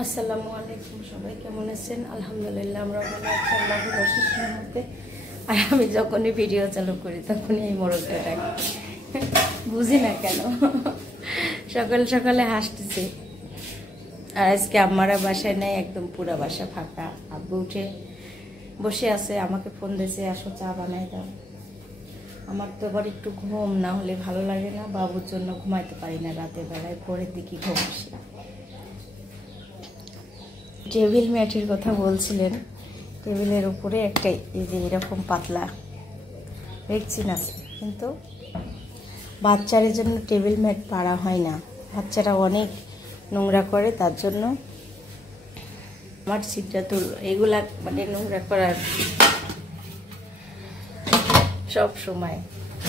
আসসালামু আলাইকুম, সবাই কেমন আছেন? আলহামদুলিল্লাহ আমরা ভালো আছি আল্লাহর অশেষ রহমতে। আর আমি যখনই ভিডিও চালু করি তখনই এই মোড়কটা ডাকি, বুঝি না কেন। সকাল সকালে হাসতেছি। আর আজকে আমারা বাসায় নেই, একদম পুরা বাসা ফাঁকা। আব্বু উঠে বসে আছে, আমাকে ফোন দিয়েছে আসো চা বানাই দাও। আমার তো এবার একটু ঘুম না হলে ভালো লাগে না, বাবুর জন্য ঘুমাইতে পারি না রাতের বেলায়, পরের দিকে ঘুম আসে। টেবিল ম্যাটের কথা বলছিলেন, টেবিলের উপরে একটা এই যে এরকম পাতলা ভ্যাকসিন আছে, কিন্তু বাচ্চাদের জন্য টেবিল ম্যাট পাড়া হয় না। বাচ্চারা অনেক নোংরা করে, তার জন্য আমার সিদ্ধান্ত এগুলা মানে নোংরা করার সব সময়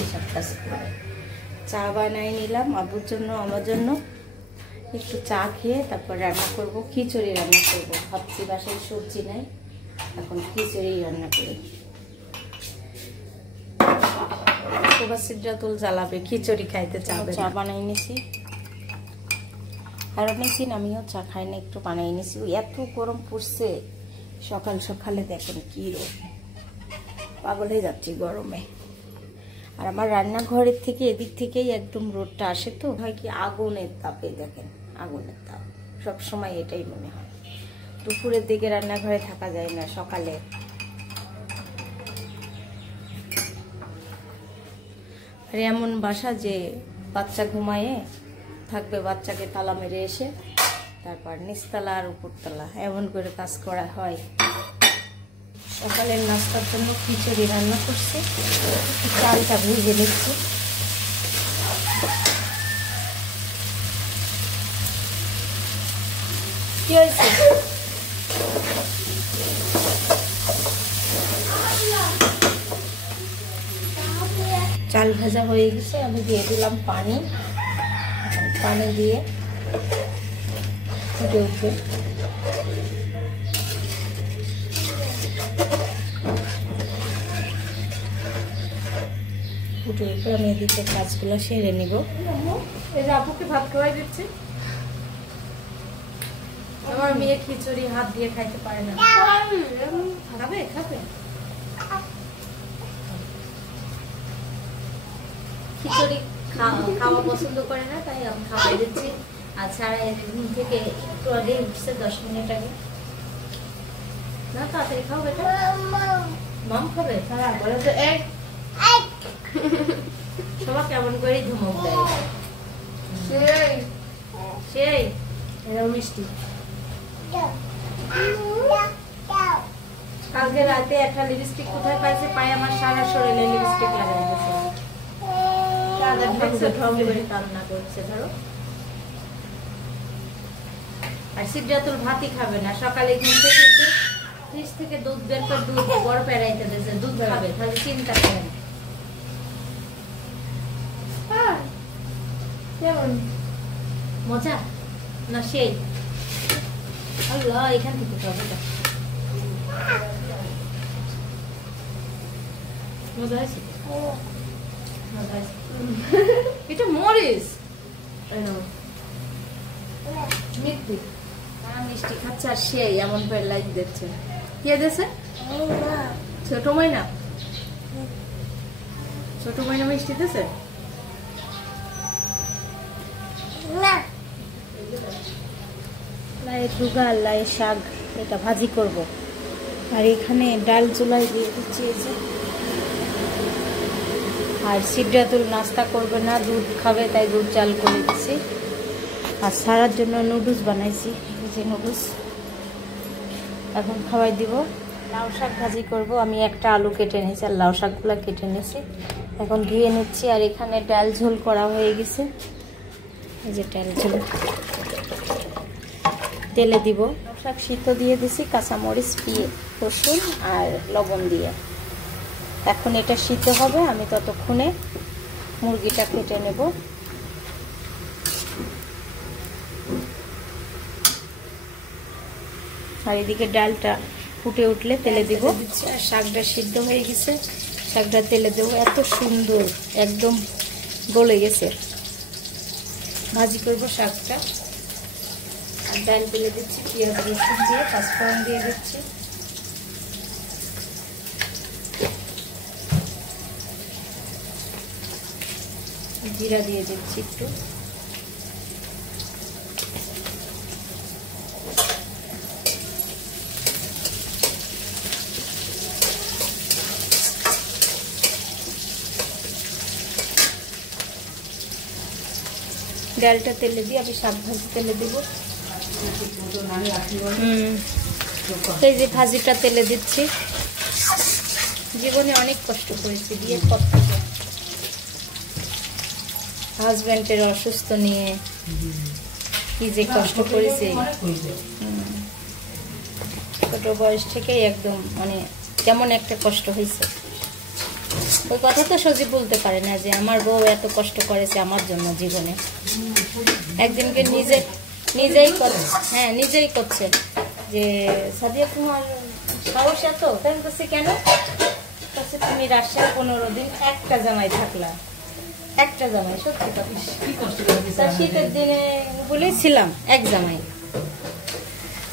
এসব কাজ করে। চা বানাই নিলাম আব্বুর জন্য, আমার জন্য। একটু চা খেয়ে তারপর রান্না করব, খিচুড়ি রান্না করব। ভাবছি বাসায় সবজি নাই, এখন খিচুড়ি রান্না করি। সিদ্ধাতুল জ্বালাবে, খিচুড়ি খাইতে চাবে। চা বানাই নিছি, আর অনেকদিন আমিও চা খাই না, একটু বানাই নিছি। এত গরম পড়ছে সকাল সকালে, দেখেন কি রোদ, পাগল হয়ে যাচ্ছি গরমে। আর আমার রান্নাঘরের থেকে এদিক থেকেই একদম রোদটা আসে, তো হয় কি আগুনের তাপে, দেখেন আগুনের তাপ সব সময় এটাই মনে হয়। দুপুরের দিকে রান্নাঘরে থাকা যায় না, সকালে। আর এমন বাসা যে বাচ্চা ঘুমায়ে থাকবে, বাচ্চাকে তালা মেরে এসে তারপর নিচতলা আর উপরতলা এমন করে কাজ করা হয়। সকালের নাস্তার জন্য খিচুড়ি রান্না করছি, চালটা ভিজে নিচ্ছি। কি হয়েছে? চাল ভাজা হয়ে গেছে, আমি দিয়ে দিলাম পানি। পানি দিয়ে ফুটে উঠবে। ফুটে উঠবে, আমি এদিকে কাজগুলো সেরে নিব। এই যে আপুকে ভাত খাওয়াই দিচ্ছি। আমার মেয়ে খিচুড়ি হাত দিয়ে খাইতে পারে না। খাবে খাবে খিচুড়ি খাওয়া পছন্দ করে না, তাই আমি খাওয়াই দিচ্ছি। আর ছাড়া ঘুম থেকে একটু আগে উঠছে, 10 মিনিট আগে। না তাড়াতাড়ি খাও বেটা। মাম খাবে? হ্যাঁ বলে তো এক সবাই কেমন করে ধমক দেয়। সেই সেই এরকম মিষ্টি। কালকে রাতে একটা লিপস্টিক কোথায় পাইছে, পায়ে আমার সারা শরীরে লিপস্টিক লাগাই গেছে। কান্না করছে ধরো। আর সিদ্ধাতুল ভাতই খাবে না, সকালে ঘুম থেকে ফ্রিজ থেকে দুধ বের করে দুধ বড় পেরাইতে দিয়েছে, দুধ খাবে, তাহলে চিন্তা করেন। কেমন মজা না? সেই আল্লাহ, এখান থেকে খাবে। মজা হয়েছে? মজা হয়েছে। এটা মরিচ মিষ্টি, মিষ্টি খাচ্ছে। আর সেই এমন করে লাইট দিচ্ছে। কে দিয়েছে? ছোট ময়না। ছোট ময়না মিষ্টি দিয়েছে। লাই দুগা, লাই শাক, এটা ভাজি করব। আর এখানে ডাল চুলাই দিয়ে দিচ্ছি। আর সিদ্ধাতুল নাস্তা করবে না, দুধ খাবে, তাই দুধ চাল করে দিচ্ছি। আর সারার জন্য নুডলস বানাইছি, এই যে নুডলস এখন খাওয়াই দিব। লাউ শাক ভাজি করব, আমি একটা আলু কেটে নিয়েছি আর লাউ শাকগুলো কেটে নিয়েছি, এখন ধুয়ে নিচ্ছি। আর এখানে ডাল ঝোল করা হয়ে গেছে, এই যে ডাল ঝোল তেলে দিব। লাউ শাক সিদ্ধ দিয়ে দিছি, কাঁচামরিচ, রসুন আর লবণ দিয়ে। এখন এটা সিদ্ধ হবে, আমি ততক্ষণে মুরগিটা কেটে নেব। আর এদিকে ডালটা ফুটে উঠলে তেলে দিব। আর শাকটা সিদ্ধ হয়ে গেছে, শাকটা তেলে দেবো। এত সুন্দর একদম গলে গেছে। ভাজি করব শাকটা। প্যান তেলে দিচ্ছি, পেঁয়াজ রসুন দিয়ে পাঁচফোড়ন দিয়ে দিচ্ছি, জিরা দিয়ে দিচ্ছি একটু, ডালটা তেলে দিয়ে আমি শাক ভাজি তেলে দিব। এই যে ভাজিটা তেলে দিচ্ছি। জীবনে অনেক কষ্ট করেছি বিয়ের পর থেকে, হাজব্যান্ডের অসুস্থ নিয়ে কি যে কষ্ট করেছি। ছোট বয়স থেকেই একদম মানে কেমন একটা কষ্ট হয়েছে। ওই কথা তো সজীব বলতে পারে না যে আমার বউ এত কষ্ট করেছে আমার জন্য জীবনে। একদিনকে নিজেই করছে যে সাদিয়া তোমার সাহস এত, তাই বলছে কেন? তুমি রাজশাহী 15 দিন একটা জামাই থাকলা, একটা জামাই, সত্যি কথা। শীতের দিনে বলেছিলাম এক জামাই,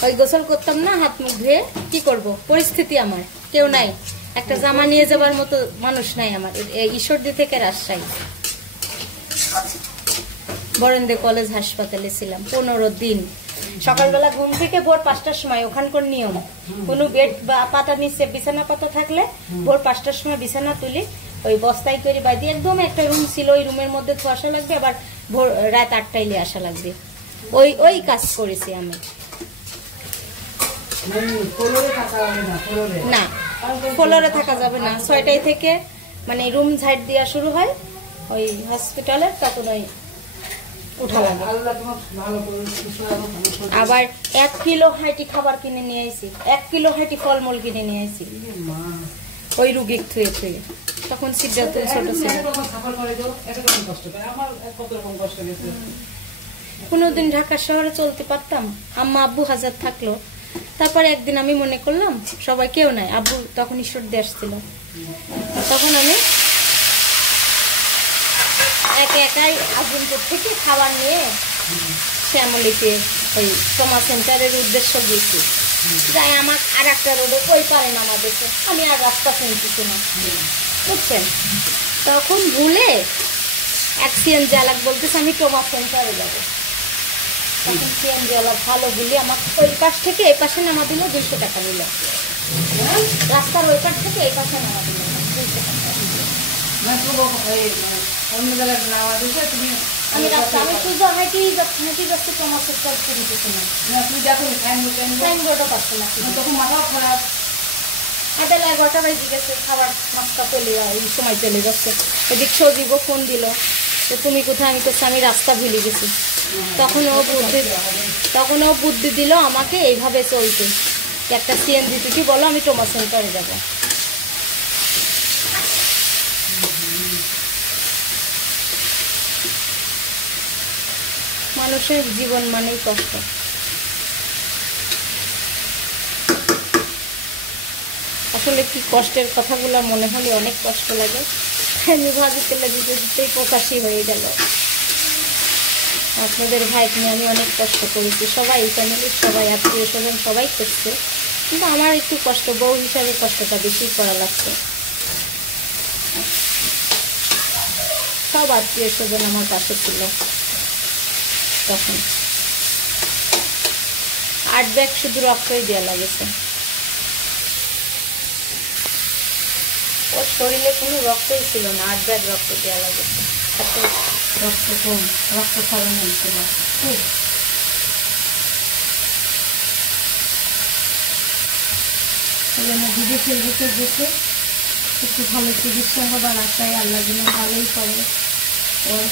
ওই গোসল করতাম না হাত মুখ ধুয়ে, কি করব, পরিস্থিতি আমার কেউ নাই, একটা জামা নিয়ে যাবার মতো মানুষ নাই আমার। ঈশ্বরদী থেকে রাজশাহী বরেন্দ্র কলেজ হাসপাতালে ছিলাম 15 দিন। সকালবেলা ঘুম থেকে ভোর 5টার সময়, ওখানকার নিয়ম কোনো বেড বা পাতা নিচে বিছানা পাতা থাকলে ভোর 5টার সময় বিছানা তুলি, ওই বস্তায় করে বাঁধি। একদম একটা রুম ছিল, ওই রুমের মধ্যে তো আসা লাগবে, আবার ভোর রাত 8টায় আসা লাগবে। ওই কাজ করেছি আমি। না, ফ্লোরে থাকা যাবে না, 6টায় থেকে মানে রুম ঝাড় দেওয়া শুরু হয় ওই হসপিটালের, তখন ওই উঠা লাগে। আবার 1 কিলো হাঁটি খাবার কিনে নিয়ে আইছি, 1 কিলো হাঁটি ফলমূল কিনে নিয়ে আইছি ওই রুগীর থুয়ে থুয়ে। তখন সিদ্ধার্থ ছোট ছিল। কোনোদিন ঢাকা শহরে চলতে পারতাম, আম্মা আব্বু হাজার থাকলো। তারপরে একদিন আমি মনে করলাম সবাই কেউ নাই, আব্বু তখন ঈশ্বরদী আসছিল, তখন আমি একাই আজমপুর থেকে খাবার নিয়ে শ্যামলীতে ওই ট্রমা সেন্টারের উদ্দেশ্য গেছি। যাই আমার আর একটা রোডে ওই পারে নামাদেছে, আমি আর রাস্তা চিনতেছি না, বুঝছেন। তখন ভুলে এক সিএনজি চালক বলতেছে আমি ট্রমা সেন্টারে যাবো। তখন সিএনজি চালক ভালো বলি আমার ওই পাশ থেকে এই পাশে নামা দিল 200 টাকা নিল, রাস্তার ওই পাশ থেকে এই পাশে নামা দিল 200 টাকা। আমি সোজা হাঁটি যাচ্ছি, ট্রমা সেন্টার দিতেছি না, সাইনবোর্ডও পাচ্ছি না। তখন মাথাও খারাপ, বেলা 11টা বেজে গেছে, খাবার নাস্তা চলে এই সময় চলে যাচ্ছে। এদিক সজীবও ফোন দিল তো তুমি কোথায়, আমি করছি আমি রাস্তা ভুলে গেছি। তখন ও বুদ্ধি দিল আমাকে এইভাবে চলতে, একটা সিএনজি টুটি বলো আমি ট্রমা সেন্টারে যাবো। মানুষের জীবন মানেই কষ্ট। আসলে কি কষ্টের কথাগুলো মনে হলে অনেক কষ্ট লাগে। আমি ভাজি তেলে দিতে দিতেই প্রকাশই হয়ে গেল। আপনাদের ভাইকে নিয়ে আমি অনেক কষ্ট করেছি, সবাই ফ্যামিলির সবাই আত্মীয় স্বজন সবাই করছে, কিন্তু আমার একটু কষ্ট, বউ হিসাবে কষ্টটা বেশি করা লাগছে। সব আত্মীয় স্বজন আমার পাশে ছিল। তখন 8 ব্যাগ শুধু রক্তই দেওয়া লাগেছে। ওর শরীরে কোনো রক্তই ছিল না, 8 ব্যাগ রক্ত দেওয়া লাগেছে। এত রক্ত কম, রক্ত ক্ষরণ হয়েছিল খুব। বিদেশের ভিতর গেছে, একটু ভালো চিকিৎসা হবার আশায়, আল্লাহ যেন ভালোই করে। ওর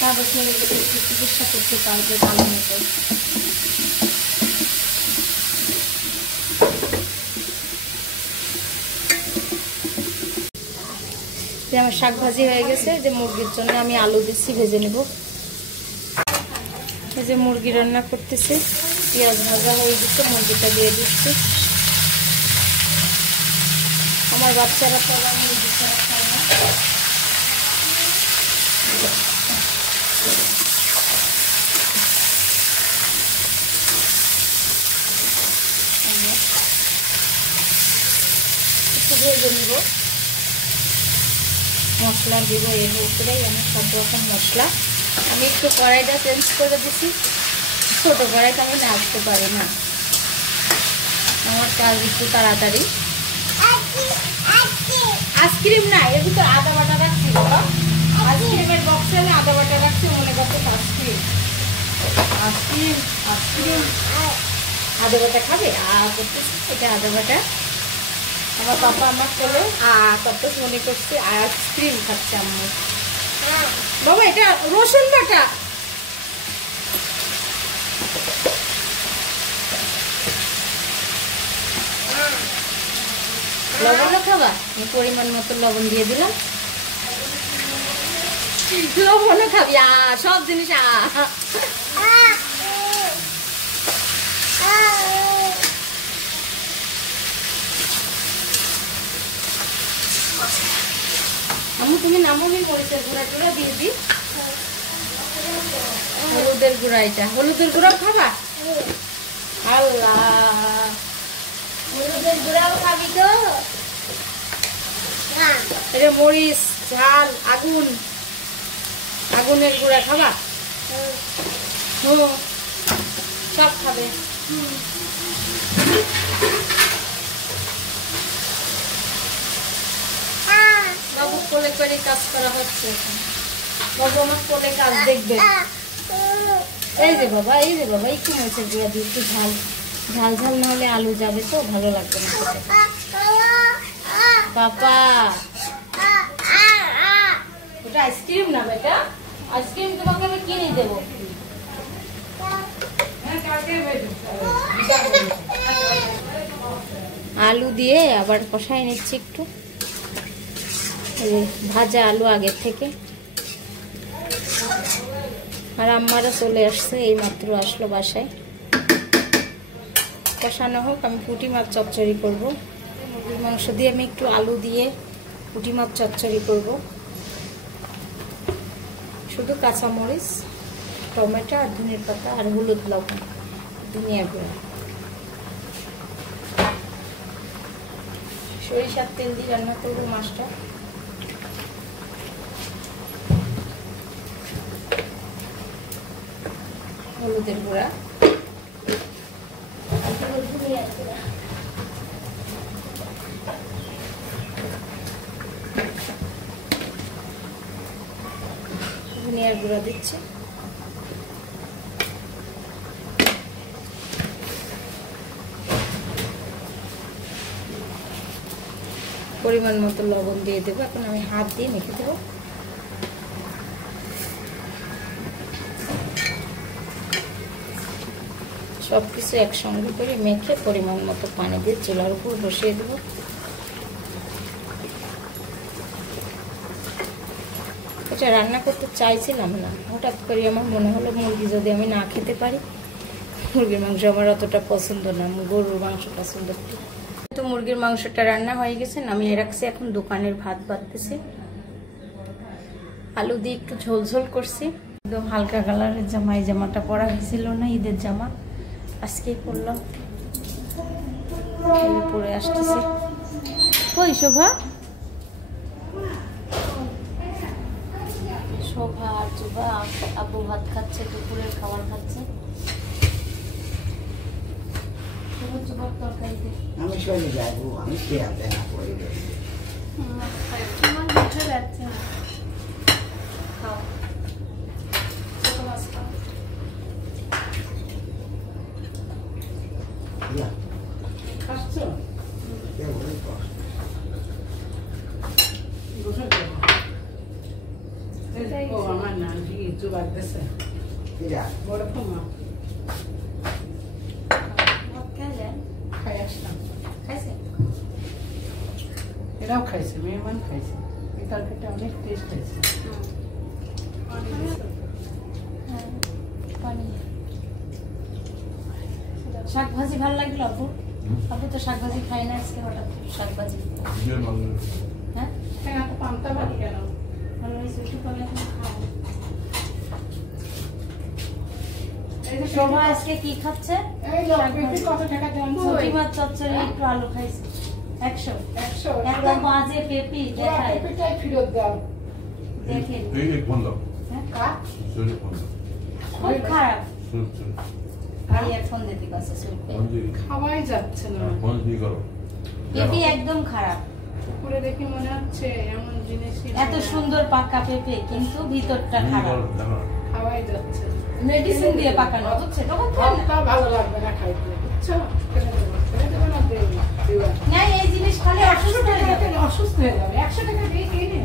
কাগজ মেরে একটু চিকিৎসা করতে পারবে ভালো মতো। আমার শাক ভাজি হয়ে গেছে, যে মুরগির জন্য আমি আলু দিচ্ছি, ভেজে নেব। এই যে মুরগি রান্না করতেছি, পেঁয়াজ ভাজা হয়ে গেছে, মুরগিটা দিয়ে দিচ্ছি। আমার বাচ্চারা সবাই মুরগি ছাড়া খায় না। দিব, মশলা দিব এর উপরেই আমি সব রকম মশলা। আমি একটু কড়াইটা চেঞ্জ করে দিচ্ছি, ছোটো কড়াইটা আমি নাড়তে পারি না, আমার কাজ একটু তাড়াতাড়ি। আইসক্রিম না, এর ভিতরে আদা বাটা রাখছি বাবা, আইসক্রিমের বক্সে আমি আদা বাটা রাখছি, মনে করতে আইসক্রিম আইসক্রিম আইসক্রিম আদা বাটা খাবে করতেছি, এটা আদা বাটা। আমার পাপা আমার চলো কত মনে করছে আইসক্রিম খাচ্ছে আম্মু। বাবা এটা রসুন বাটা, লবণও খাবা, পরিমাণ মতো লবণ দিয়ে দিলাম, লবণও খাবি সব জিনিস আম্মু তুমি নামবি, মরিচের গুঁড়া টুড়া দিয়ে দিই, হলুদের গুঁড়া, এটা হলুদের গুঁড়াও খাবা? আল্লাহ, হলুদের গুঁড়াও খাবি তো? এটা মরিচ ঝাল আগুন, আগুনের গুঁড়া খাবা? সব খাবে। বাবু কোলে করে কাজ করা হচ্ছে, বাবু আমার কোলে কাজ দেখবে। এই যে বাবা, এই যে বাবা, একটু মরিচের গুঁড়া দিয়ে একটু ঝাল ঝাল ঝাল না হলে আলু যাবে তো, ভালো লাগবে না খেতে। পাপা ওটা আইসক্রিম না বেটা, আইসক্রিম তোমাকে আমি কিনে দেবো। আলু দিয়ে আবার কষাই নিচ্ছি একটু, ভাজা আলু আগের থেকে। আর আম্মারা চলে আসছে, এই মাত্র আসলো বাসায়। কষানো হোক, আমি পুঁটি মাছ চচ্চড়ি করব। মুরগির মাংস দিয়ে আমি একটু আলু দিয়ে পুঁটি মাছ চচ্চড়ি করব। শুধু কাঁচামরিচ, টমেটো আর ধনের পাতা আর হলুদ লবণ, ধনিয়া গুঁড়া, সরিষার তেল দিয়ে রান্না করবো মাছটা। হলুদের গুঁড়া, ধনিয়ার গুঁড়া দিচ্ছি, পরিমাণ মতো লবণ দিয়ে দেবো। এখন আমি হাত দিয়ে মেখে দেবো। সবকিছু একসঙ্গে করে মেখে পরিমাণ মতো পানি দিয়ে চুলার উপর বসিয়ে দেবো। এটা রান্না করতে চাইছিলাম না, হঠাৎ করে আমার মনে হলো মুরগি যদি আমি না খেতে পারি, মুরগির মাংস আমার অতটা পছন্দ না, গরুর মাংস পছন্দ করি। তো মুরগির মাংসটা রান্না হয়ে গেছে, নামিয়ে রাখছি। এখন দোকানের ভাত বাড়তেছি, আলু দিয়ে একটু ঝোল ঝোল করছি। একদম হালকা কালারের জামা, এই জামাটা পরা হয়েছিল না, ঈদের জামা, আজকেই পরলাম, পরে আসতেছি। কই শোভা? শোভা আর শোভা আব্বু ভাত খাচ্ছে, দুপুরের খাবার খাচ্ছে। আমি চলে যাবো, আমি খেয়াতে না পড়ে যাচ্ছে না। খাও, ছোট মাছ খাও। খাচ্ছ? আমার না কিছু বাড়তেছে, বড় ক্ষমা খাই আসলাম। খাইছে? এরাও খাইছে, মেহমান খাইছে, এই তরকারিটা অনেক টেস্ট হয়েছে। শাক ভাজি ভালো লাগলো আপু? আপু তো শাক ভাজি খাই না, আজকে হঠাৎ শাক ভাজি। হ্যাঁ, পান্তা ভাত কেন? ভালো হয়েছে, একটু কমে এখন খাও। শোভা আজকে কি খাচ্ছে? কত টাকা দেন? পুঁটি মাছ চচ্চড়ি, একটু আলু খাইছে। 100 100 এত বাজে পেপি দেখায় পেপিটাই ফেরত দাও। দেখেন এই ফোন দাও কার? সুইট ফোন দাও খুব খারাপ সুইট ভাইয়ের ফোন দিতে কাছে সুইট ফোন দিয়ে খাওয়াই যাচ্ছে না। ফোন দিয়ে করো পেপি একদম খারাপ উপরে দেখে মনে হচ্ছে এমন জিনিসই এত সুন্দর পাকা পেঁপে কিন্তু ভিতরটা খারাপ খাওয়াই যাচ্ছে না। মেডিসিন দিয়ে পাকানো বুঝছে তখন খায় না। ভাতটা ভালো লাগবে না খাইতে, বুঝছো? ছেড়ে দেবো, ছেড়ে দেবো না দেবো না। না এই জিনিস খালি 100 অসুস্থ হয়ে টাকা যাবে থেকে অসুস্থ হয়ে যাবে। 100 টাকা দিয়ে কিনে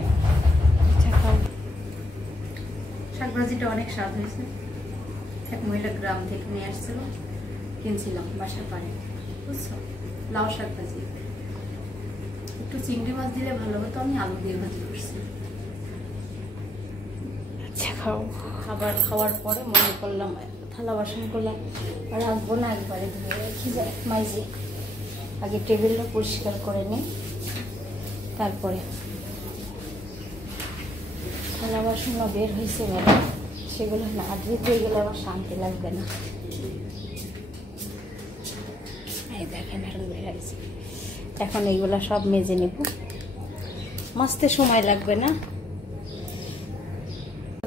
শাকভাজিটা অনেক স্বাদ হয়েছে। এক মহিলা গ্রাম থেকে নিয়ে আসছিল, কিনছিলাম বাসার পারে, বুঝছো? লাউ শাক ভাজি, একটু চিংড়ি মাছ দিলে ভালো হতো, আমি আলু দিয়ে ভাজি করছি। আচ্ছা খাও। খাবার খাওয়ার পরে মনে করলাম থালা বাসন করলাম রাখবো না, একবারে ধুয়ে রেখে যায় মাইজে। আগে টেবিলটা পরিষ্কার করে নিই, তারপরে থালা বাসনও বের হয়েছে মেলা, সেগুলো না ধুয়ে গেলে আমার শান্তি লাগবে না। এই দেখেন এখন বের হয়েছে, এখন এইগুলা সব মেজে নেব, মাজতে সময় লাগবে না।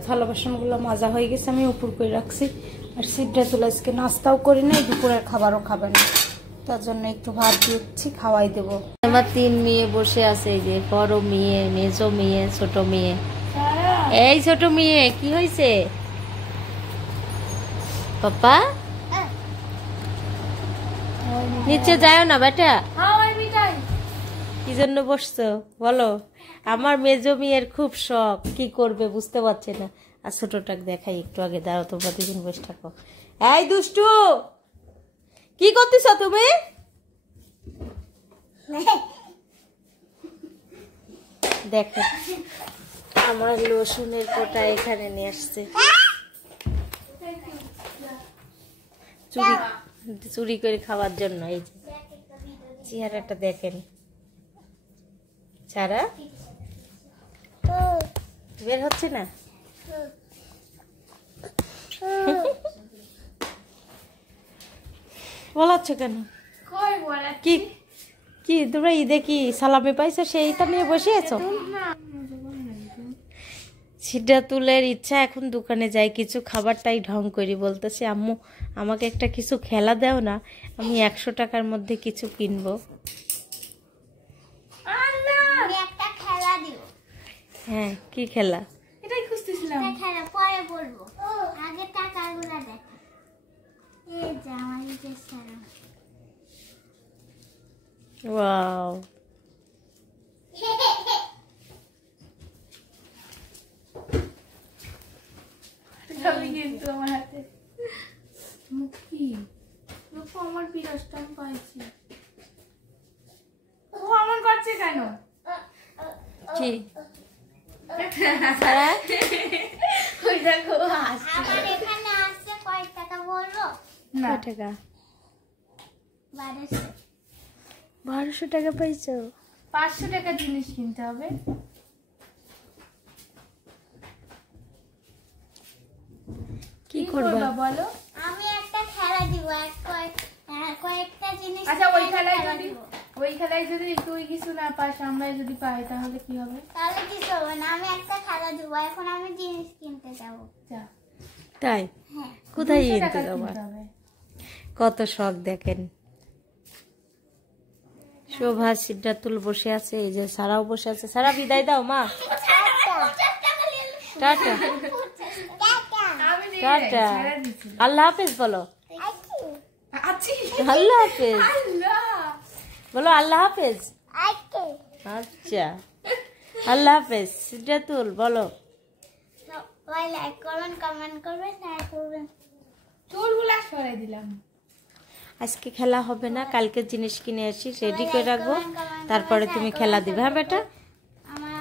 থালা বাসনগুলো মাজা হয়ে গেছে, আমি উপর করে রাখছি। আর সিডটা তুলে আজকে নাস্তাও করি নাই, দুপুরের খাবারও খাবে না, তার জন্য একটু ভাত দিচ্ছি, খাওয়াই দেবো। আমার 3 মেয়ে বসে আছে, এই যে বড় মেয়ে, মেজো মেয়ে, ছোট মেয়ে। এই ছোট মেয়ে কি হয়েছে পাপা? নিচে যায় না বেটা, কি জন্য বসছো বলো? আমার মেজো মেয়ের খুব শখ, কি করবে বুঝতে পারছে না। আর ছোটটাকে দেখাই একটু আগে, দাঁড়াও তোমরা দুজন বসে থাকো। এই দুষ্টু, কি করতেছ তুমি? দেখো আমার রসুনের কোটা এখানে নিয়ে আসছে, চুরি চুরি করে খাওয়ার জন্য। এই যে চেহারাটা দেখেন, ছাড়া বের হচ্ছে না। বলাচ্ছ কেন? কি কি তোমরা ঈদে কি সালামি পাইছো সেইটা নিয়ে বসে আছো? সিদ্ধাতুলের ইচ্ছা এখন দোকানে যাই কিছু খাবারটাই ঢং করি, বলতেছে আম্মু আমাকে একটা কিছু খেলা দাও না, আমি 100 টাকার মধ্যে কিছু কিনবো। হ্যাঁ কি খেলা? এটাই খুঁজতেছিলাম। খেলা পরে বলবো, আগে টাকাগুলো দেখা। এই যে আমার ঈদের সারা। ওয়াও, যাবে কিন্তু আমার হাতে। মুখি লোকো আমার বিরাজটা আমি পাইছি। ও আমার করছে কেন? কি ওই দেখো হাসছে। আমার এখানে আসছে কয় টাকা বলবো? না কয় টাকা? 1200। 1200 টাকা পাইছো? 500 টাকা জিনিস কিনতে হবে। কি করবা বলো? আমি একটা খেলা দিব, কয়েকটা জিনিস। আচ্ছা ওই খেলা খেলায় যদি দিব। তুই কিছু না পাস, আমরা যদি পাই তাহলে কি হবে? তাহলে কিছু হবে না, আমি একটা খেলা দিব। এখন আমি জিনিস কিনতে যাব। যা তাই? হ্যাঁ। কোথায় 200 কিনতে টাকা যাবো? কিনতে হবে। কত শখ দেখেন। শোভা সিদ্ধাতুল বসে আছে, এই যে সারাও বসে আছে। সারা বিদায় দাও মা, টাটা আমি নিয়ে টাটা, ছেড়ে দিচ্ছি। আল্লাহ হাফেজ বলো, আছি আল্লাহ হাফেজ আল্লাহ। বলো, আল্লাহ হাফেজ। আচ্ছা আল্লাহ হাফেজ। সিদ্ধাতুল বলো। সবাই লাইক করবেন, কমেন্ট করবেন, শেয়ার করবেন। চুলগুলা সরাই দিলাম। আজকে খেলা হবে না, কালকে জিনিস কিনে আসি, রেডি করে রাখবো, তারপরে তুমি খেলা দিবে। হ্যাঁ বেটা, আমার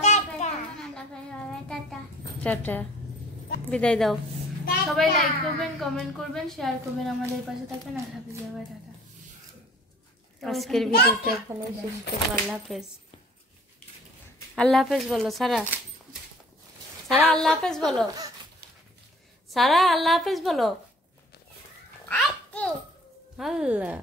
টাটা। টাটা, বিদায় দাও। সবাই লাইক করবেন, কমেন্ট করবেন, শেয়ার করবেন, আমাদের পাশে থাকবেন। আর হাফেজ, বাই টাটা। আজকের ভিডিওটা এখানে শেষ করবো। আল্লাহ হাফেজ। আল্লাহ হাফেজ বলো সারা, সারা আল্লাহ হাফেজ বলো, সারা আল্লাহ হাফেজ বলো। আল্লাহ